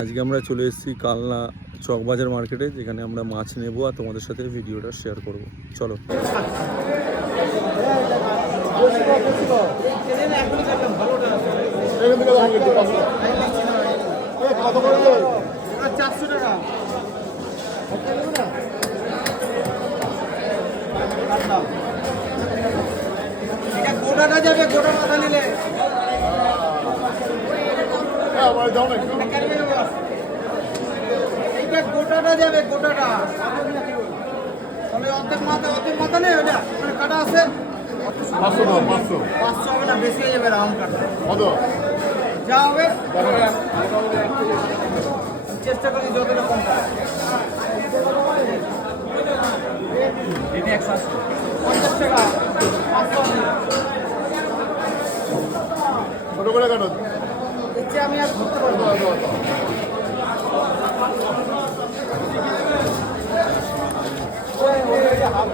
আজকে আমরা চলে এসেছি কালনা চকবাজার মার্কেটে, যেখানে আমরা মাছ নেব আর তোমাদের সাথে ভিডিওটা শেয়ার করব। চলো। গোটাটা যাবে, গোটা মাথা নিলে এইটা গোটাটা যাবে, গোটাটা তবে অর্ধেক মাথা নেই, ওটা কাটা আছে 500 হবে না, বেশি হয়ে যাবে রাউন্ড কাটা যা হবে চেষ্টা করি যতটা কম টাকা। এটা 150 টাকা, 500 ছোট করে কাটো। ইচ্ছে আমি আর ধরতে পারবো হাত